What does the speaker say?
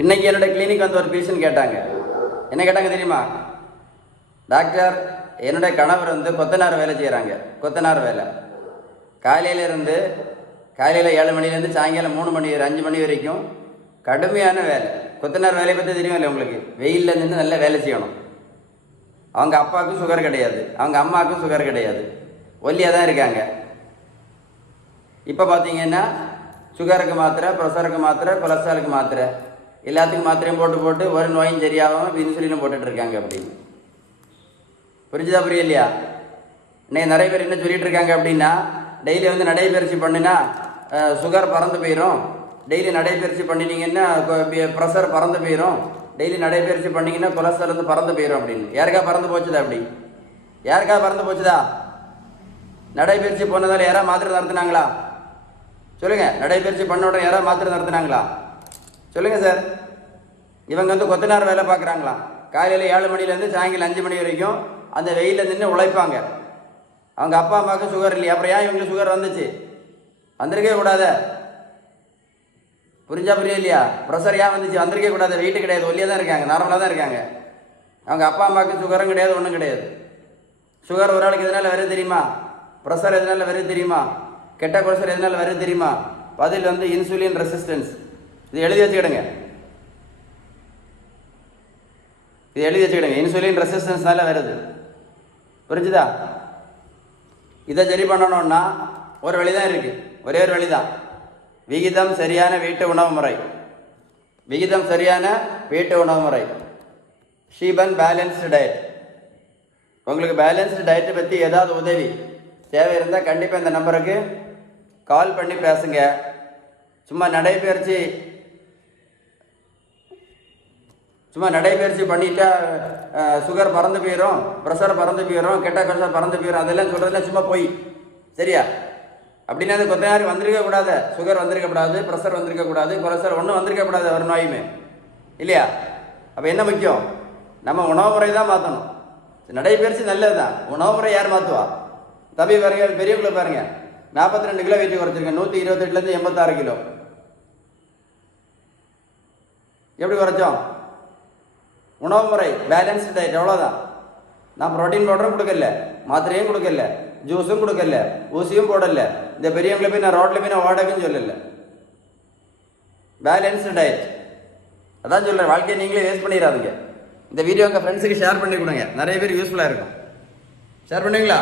இன்னைக்கு என்னோட கிளினிக் வந்து ஒரு பேஷண்ட் கேட்டாங்க. என்ன கேட்டாங்க தெரியுமா? டாக்டர், என்னுடைய கணவர் வந்து கொத்தனார் வேலை செய்கிறாங்க. கொத்தனார் வேலை காலையில் 7 மணிலேருந்து சாயங்காலம் 3 மணி 5 மணி வரைக்கும் கடுமையான வேலை. கொத்தனார் வேலையை பற்றி தெரியும் இல்லை உங்களுக்கு? வெயிலில் நின்று நல்லா வேலை செய்யணும். அவங்க அப்பாவுக்கும் சுகர் கிடையாது, அவங்க அம்மாவுக்கும் சுகர் கிடையாது, ஒல்லியாக தான் இருக்காங்க. இப்போ பார்த்தீங்கன்னா சுகருக்கு மாத்திரை, ப்ரெஷருக்கு மாத்திரை, கொலஸ்ட்ராலுக்கு மாத்திரை, எல்லாத்துக்கும் மாத்திரையும் போட்டு ஒரு நோயும் சரியாகாமல் இன்சுலினும் போட்டுட்ருக்காங்க. அப்படின்னு புரிஞ்சுதா? புரியலையா? இன்னைக்கு நிறைய பேர் என்ன சொல்லிட்டு இருக்காங்க அப்படின்னா, டெய்லி வந்து நடைபயிற்சி பண்ணினா சுகர் பறந்து போயிடும், டெய்லி நடைபயிற்சி பண்ணினீங்கன்னா ப்ரெஷர் பறந்து போயிடும், டெய்லி நடைபயிற்சி பண்ணிங்கன்னா கொலஸ்ட்ரால் வந்து பறந்து போயிடும் அப்படின்னு. யாருக்கா பறந்து போச்சுதா? அப்படி யாருக்கா பறந்து போச்சுதா? நடைபயிற்சி போனதால் யாராவது மாத்திரை நடத்துனாங்களா? சொல்லுங்கள். நடைபயிற்சி பண்ண உடனே யாராவது மாத்திரை நடத்துனாங்களா? சொல்லுங்கள் சார். இவங்க வந்து கொத்தனார் வேலை பார்க்குறாங்களாம். காலையில் 7 மணிலேருந்து சாயங்காலம் 5 மணி வரைக்கும் அந்த வெயிலில் நின்று உழைப்பாங்க. அவங்க அப்பா அம்மாவுக்கு சுகர் இல்லையா? அப்புறம் ஏன் இவங்களுக்கு சுகர் வந்துச்சு? வந்திருக்கவே கூடாத. புரிஞ்சா புரியலையா? ப்ரெஷர் ஏன் வந்துச்சு? வந்திருக்கவே கூடாது. வெயிட்டு கிடையாது, ஒல்லியாக தான் இருக்காங்க, நார்மலாக தான் இருக்காங்க. அவங்க அப்பா அம்மாவுக்கு சுகரும் கிடையாது, ஒன்றும் கிடையாது. சுகர் ஒரு ஆளுக்கு எதனால் வருது தெரியுமா? ப்ரெஷர் எதனால் வருது தெரியுமா? கெட்ட கொலஸ்ட்ரால் எதனால் வருது தெரியுமா? பதில் வந்து இன்சுலின் ரெசிஸ்டன்ஸ். இது எழுதி வச்சுக்கிடுங்க, இது எழுதி வச்சுக்கிடுங்க. இன்சுலின் ரெசிஸ்டன்ஸ்னால வருது. புரிஞ்சுதா? இதை சரி பண்ணணும்னா ஒரு வழி தான் இருக்குது, ஒரே ஒரு வழி தான். விகிதம் சரியான வீட்டு உணவு முறை. விகிதம் சரியான வீட்டு உணவு முறை. Sheeban balanced diet. உங்களுக்கு பேலன்ஸ்டு டயட்டை பற்றி ஏதாவது உதவி தேவை இருந்தால் கண்டிப்பாக இந்த நம்பருக்கு கால் பண்ணி பேசுங்க. சும்மா நடைபயிற்சி பண்ணிட்டா சுகர் பறந்து போயிடும், ப்ரெஷர் பறந்து போயிடும், கெட்ட கொலஸ்ட்ரால் பறந்து போயிடும், அதெல்லாம் சொல்கிறதுலாம் சும்மா போய். சரியா? அப்படின்னா அது கொத்தனார் வந்திருக்கக்கூடாது, சுகர் வந்திருக்கக்கூடாது, ப்ரெஷர் வந்திருக்கக்கூடாது, கொலஸ்ட்ரால் ஒன்றும் வந்திருக்கக்கூடாது ஒரு நோயுமே. இல்லையா? அப்போ என்ன முக்கியம்? நம்ம உணவு முறை தான் மாற்றணும். நடைபயிற்சி நல்லது தான், உணவு முறை யார் மாற்றுவா? தம்பி பாருங்க, பெரியவங்களை பாருங்க, 42 கிலோ வெயிட் குறைச்சிருக்கேன், 128லேருந்து 86 கிலோ. எப்படி குறைச்சோம்? உணவு முறை பேலன்ஸ்டு டயட், எவ்வளோதான். நான் ப்ரோட்டீன் பவுடரும் கொடுக்கல, மாத்திரையும் கொடுக்கல, ஜூஸும் கொடுக்கல, ஊசியும் போடல. இந்த பெரியவங்களை போய் நான் ரோட்டில் போய் நான் ஓடக்குன்னு சொல்லலை. பேலன்ஸ்டு டயட் அதான் சொல்கிறேன். வாழ்க்கையை நீங்களே வேஸ்ட் பண்ணிடாதீங்க. இந்த வீடியோ உங்கள் ஃப்ரெண்ட்ஸுக்கு ஷேர் பண்ணி கொடுங்க, நிறைய பேர் யூஸ்ஃபுல்லாக இருக்கும். ஷேர் பண்ணுவீங்களா?